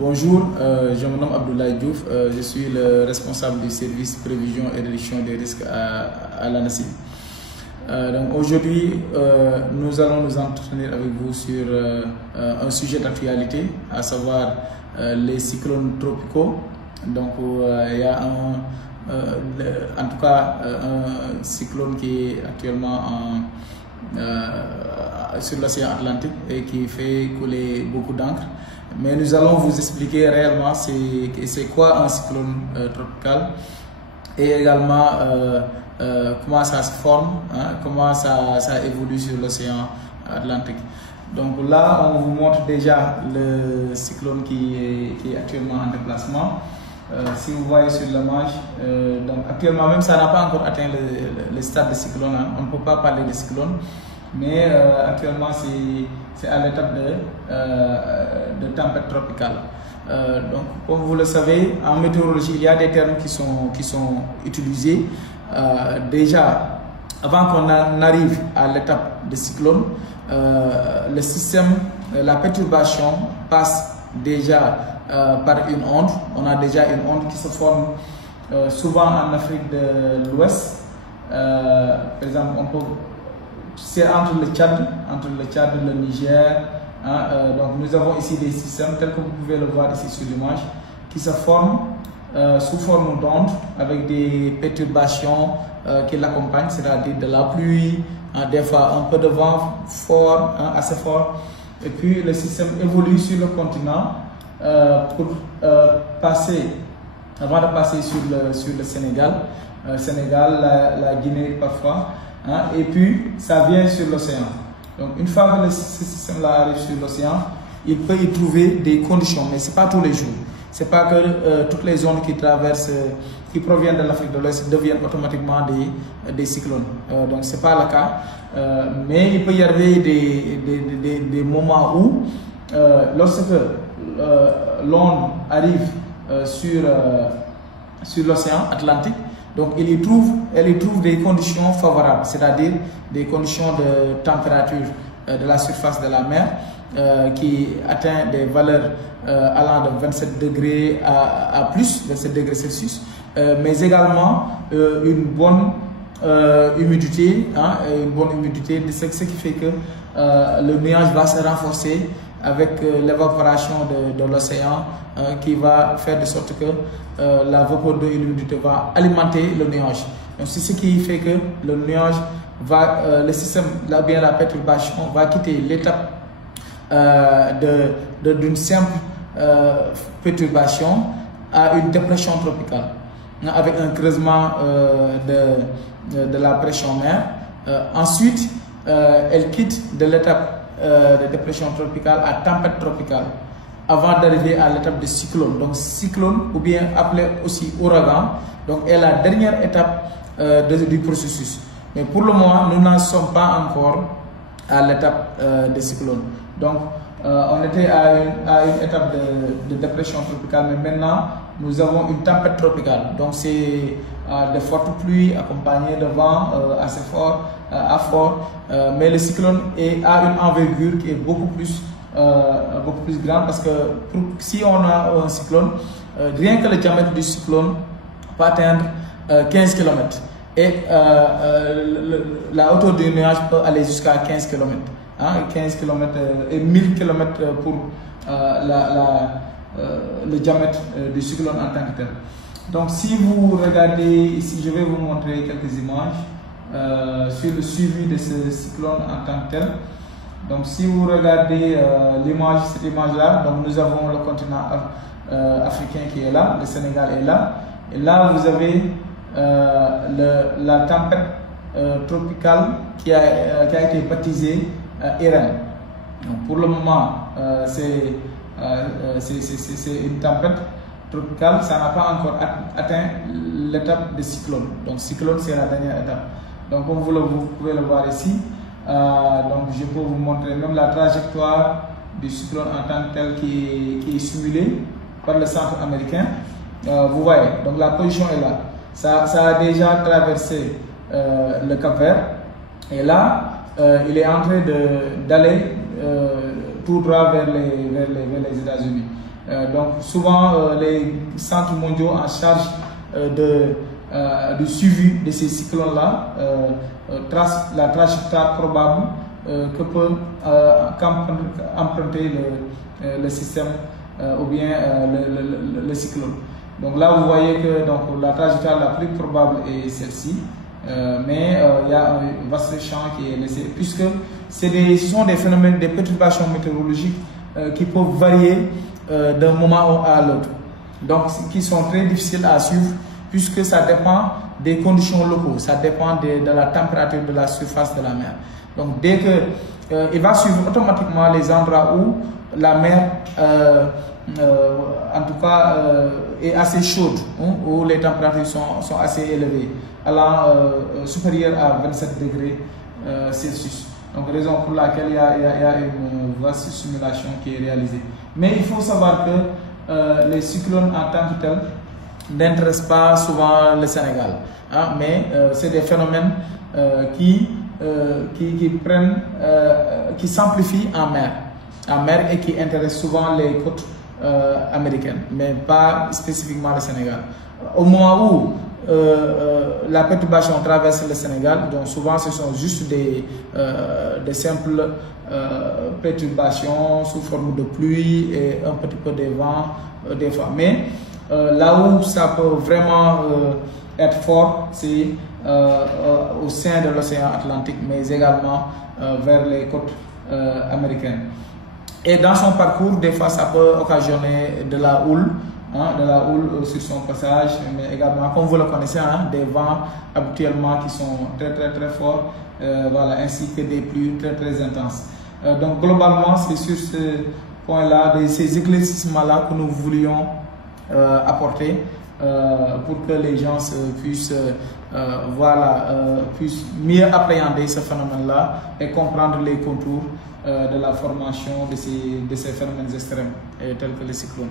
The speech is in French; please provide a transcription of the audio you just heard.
Bonjour, je me nomme Abdoulaye Diouf, je suis le responsable du service prévision et réduction des risques à l'ANACIM. Donc aujourd'hui, nous allons nous entretenir avec vous sur un sujet d'actualité, à savoir les cyclones tropicaux. Donc il y a en tout cas un cyclone qui est actuellement sur l'océan Atlantique et qui fait couler beaucoup d'encre. Mais nous allons vous expliquer réellement c'est quoi un cyclone tropical et également comment ça se forme, comment ça évolue sur l'océan Atlantique. Donc là, on vous montre déjà le cyclone qui est actuellement en déplacement. Si vous voyez sur l'image, donc actuellement même ça n'a pas encore atteint le stade de cyclone, on ne peut pas parler de cyclone, mais actuellement c'est à l'étape de tempête tropicale. Donc comme vous le savez, en météorologie il y a des termes qui sont utilisés. Déjà, avant qu'on arrive à l'étape de cyclone, le système, la perturbation passe déjà par une onde. On a déjà une onde qui se forme souvent en Afrique de l'Ouest. Par exemple, c'est entre le Tchad, et le Niger. Donc nous avons ici des systèmes tels que vous pouvez le voir ici sur l'image qui se forment sous forme d'onde avec des perturbations qui l'accompagnent, c'est-à-dire de la pluie, des fois un peu de vent fort, assez fort. Et puis le système évolue sur le continent pour passer, avant de passer sur le Sénégal, la Guinée parfois, et puis ça vient sur l'océan. Donc une fois que ce système-là arrive sur l'océan, il peut y trouver des conditions, mais ce n'est pas tous les jours. Ce n'est pas que toutes les zones qui traversent, qui proviennent de l'Afrique de l'Ouest deviennent automatiquement des cyclones. Donc ce n'est pas le cas. Mais il peut y arriver des moments où, lorsque l'onde arrive sur l'océan Atlantique, donc elle y trouve des conditions favorables, c'est-à-dire des conditions de température de la surface de la mer qui atteint des valeurs allant de 27 degrés à plus, 27 degrés Celsius, mais également une bonne humidité, ce qui fait que le nuage va se renforcer avec l'évaporation de l'océan qui va faire de sorte que la vapeur d'eau et l'humidité va alimenter le nuage. Donc c'est ce qui fait que le nuage le système, la perturbation va quitter l'étape d'une simple perturbation à une dépression tropicale avec un creusement de la pression mer. Ensuite, elle quitte de l'étape de dépression tropicale à tempête tropicale avant d'arriver à l'étape de cyclone. Donc cyclone, ou bien appelé aussi ouragan, donc est la dernière étape du processus. Mais pour le moment, nous n'en sommes pas encore à l'étape de cyclone. Donc on était à une étape de dépression tropicale, mais maintenant nous avons une tempête tropicale. Donc c'est de fortes pluies accompagnées de vents assez forts, mais le cyclone a une envergure qui est beaucoup plus grande, parce que si on a un cyclone, rien que le diamètre du cyclone peut atteindre 15 km et la hauteur du nuage peut aller jusqu'à 15 km. 15 km et 1000 km pour le diamètre du cyclone en tant que tel. Donc si vous regardez ici, je vais vous montrer quelques images sur le suivi de ce cyclone en tant que tel. Donc si vous regardez cette image-là, donc nous avons le continent africain qui est là, le Sénégal est là, et là vous avez la tempête tropicale qui a été baptisée Irène. Donc pour le moment, c'est une tempête tropicale, ça n'a pas encore atteint l'étape de cyclone. Donc cyclone, c'est la dernière étape. Donc comme vous pouvez le voir ici, donc je peux vous montrer même la trajectoire du cyclone en tant que tel qui est simulée par le centre américain. Vous voyez, donc la position est là. Ça a déjà traversé le Cap-Vert, et là il est en train d'aller tout droit vers les États-Unis. Donc souvent les centres mondiaux en charge du suivi de ces cyclones-là tracent la trajectoire probable que peut emprunter le système ou bien le cyclone. Donc là vous voyez que donc, la trajectoire la plus probable est celle-ci, mais il y a un vaste champ qui est laissé, puisque ce sont des phénomènes, des perturbations météorologiques qui peuvent varier d'un moment à l'autre, donc qui sont très difficiles à suivre, puisque ça dépend des conditions locaux, ça dépend de la température de la surface de la mer. Donc dès que il va suivre automatiquement les endroits où la mer en tout cas est assez chaude, hein, où les températures sont assez élevées, allant supérieures à 27 degrés Celsius. Donc raison pour laquelle il y a une vaste simulation qui est réalisée. Mais il faut savoir que les cyclones en tant que tels n'intéressent pas souvent le Sénégal, hein, mais c'est des phénomènes qui s'amplifient en mer et qui intéressent souvent les côtes américaines, mais pas spécifiquement le Sénégal. Au moment où la perturbation traverse le Sénégal, donc souvent ce sont juste des simples perturbations sous forme de pluie et un petit peu de vent des fois. Mais là où ça peut vraiment être fort, c'est au sein de l'océan Atlantique, mais également vers les côtes américaines. Et dans son parcours, des fois, ça peut occasionner de la houle, hein, sur son passage, mais également, comme vous le connaissez, hein, des vents habituellement qui sont très forts, voilà, ainsi que des pluies très intenses. Donc globalement, c'est sur ce point-là, ces éclaircissements-là que nous voulions apporter pour que les gens puissent puissent mieux appréhender ce phénomène-là et comprendre les contours de la formation de ces phénomènes extrêmes tels que les cyclones.